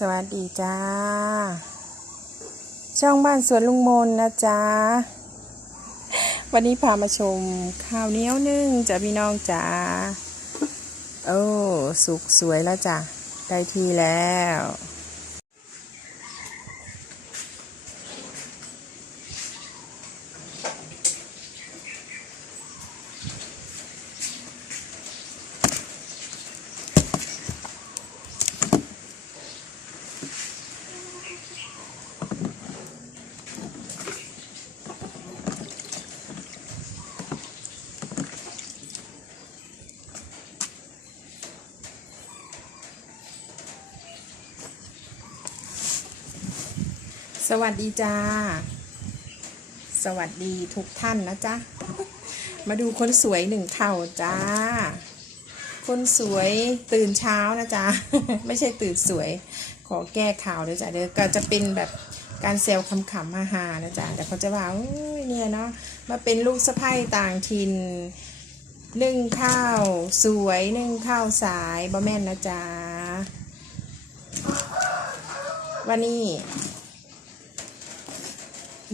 สวัสดีจ้า ช่องบ้านสวนลุงมนนะจ๊ะ วันนี้พามาชมข้าวเหนียวนึ่งจ้ะพี่น้องจ๋า โอ้ สุกสวยแล้วจ้ะ ได้ทีแล้ว สวัสดีจ้า สวัสดีทุกท่านนะจ๊ะ มาดูคนสวยหนึ่งเข่าจ้า คนสวยตื่นเช้านะจ๊ะ ไม่ใช่ตื่นสวย ขอแก้ข่าวด้วยจ้ะเดี๋ยวก็จะเป็นแบบการเซลคำขำมาหานะจ๊ะแต่เขาจะว่าเนี่ยเนาะมาเป็นลูกสะใภ้ต่างถิ่นนึ่งข้าวสวยนึ่งข้าวสายบะแม่นนะจ๊ะวันนี้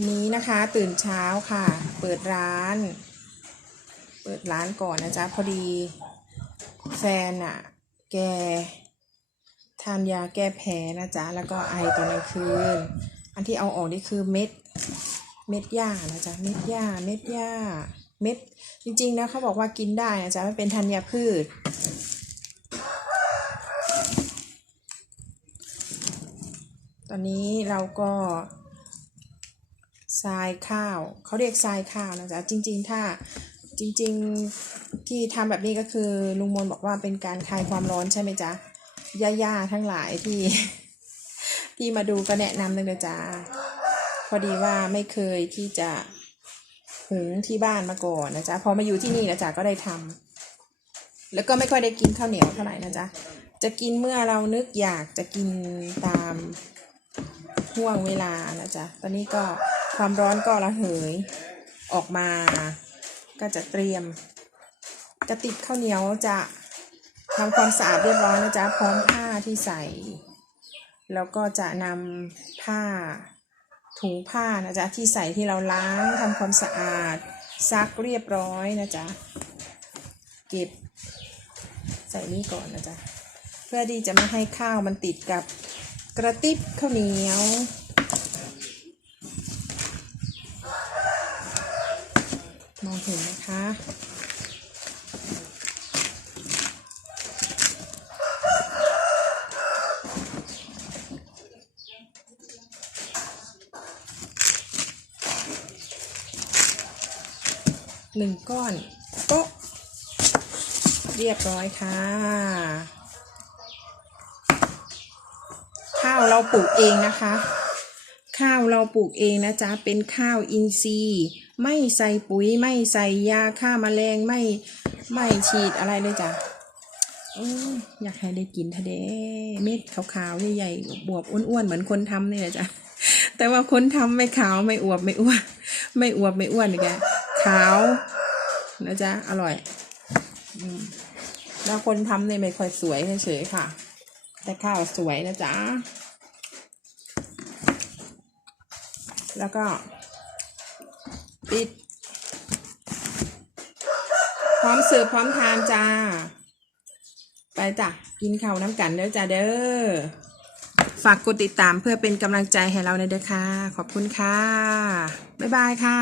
นี้นะคะตื่นเช้าค่ะ เปิดร้าน เปิดร้านก่อนนะจ๊ะพอดี แฟนอะแกทานยาแก้แพ้นะจ๊ะแล้วก็ไอตอนกลางคืน อันที่เอาออกนี่คือเม็ด เม็ดหญ้านะจ๊ะเม็ดหญ้าเม็ดหญ้าเม็ด จริงๆนะเขาบอกว่ากินได้นะจ๊ะมันเป็นธัญพืชตอนนี้เราก็ ทรายข้าว เขาเรียกทรายข้าวนะจ๊ะจริง ๆ ถ้าจริง ๆที่ทำแบบนี้ก็คือลุงมนบอกว่าเป็นการคลายความร้อนใช่ไหมจ๊ะย่าๆทั้งหลายที่ ที่มาดูก็แนะนำเลยนะจ๊ะพอดีว่าไม่เคยที่จะหุงที่บ้านมาก่อนนะจ๊ะพอมาอยู่ที่นี่นะจ๊ะก็ได้ทำแล้วก็ไม่ค่อยได้กินข้าวเหนียวเท่าไหร่นะจ๊ะจะกินเมื่อเรานึกอยากจะกินตามห่วงเวลานะจ๊ะ ตอนนี้ก็ ความร้อนก็ระเหย ออกมา ก็จะเตรียมกระติบข้าวเหนียวจะทำความสะอาดเรียบร้อยนะจ๊ะพร้อมผ้าที่ใส่ แล้วก็จะนำผ้าถุงผ้านะจ๊ะที่ใส่ที่เราล้างทำความสะอาดซักเรียบร้อยนะจ๊ะเก็บใส่นี่ก่อนนะจ๊ะเพื่อที่จะไม่ให้ข้าวมันติดกับกระติบข้าวเหนียว มองเห็นนะคะหนึ่งก้อนโป๊ะเรียบร้อยค่ะ ข้าวเราปลูกเองนะคะ ข้าวเราปลูกเองนะจ๊ะ เป็นข้าวอินทรีย์ ไม่ใส่ปุ๋ย ไม่ใส่ยาฆ่าแมลง ไม่ ไม่ฉีดอะไรเลยจ้ะอยอยากให้ได้กินทะเดเม็ดขาวๆใหญ่ๆบวบอ้วนๆเหมือนคนทำเนี่ยจ้ะ แต่ว่าคนทำไม่ขาวไม่อวบไม่อ้วน ไม่อวบไม่อ้วนนี่แกขาวนะจ๊ะ อร่อย อืมแล้วคนทำเนี่ยไม่ค่อยสวยเฉยๆค่ะ แต่ข้าวสวยนะจ๊ะ แล้วก็ ปิด พร้อมเสิร์ฟพร้อมทานจ้า ไปจ้ะ กินข้าวน้ำกันเด้อจ้าเด้อ ฝากกดติดตามเพื่อเป็นกำลังใจให้เราในเด้อค่ะ ขอบคุณค่ะ บ๊ายบายค่ะ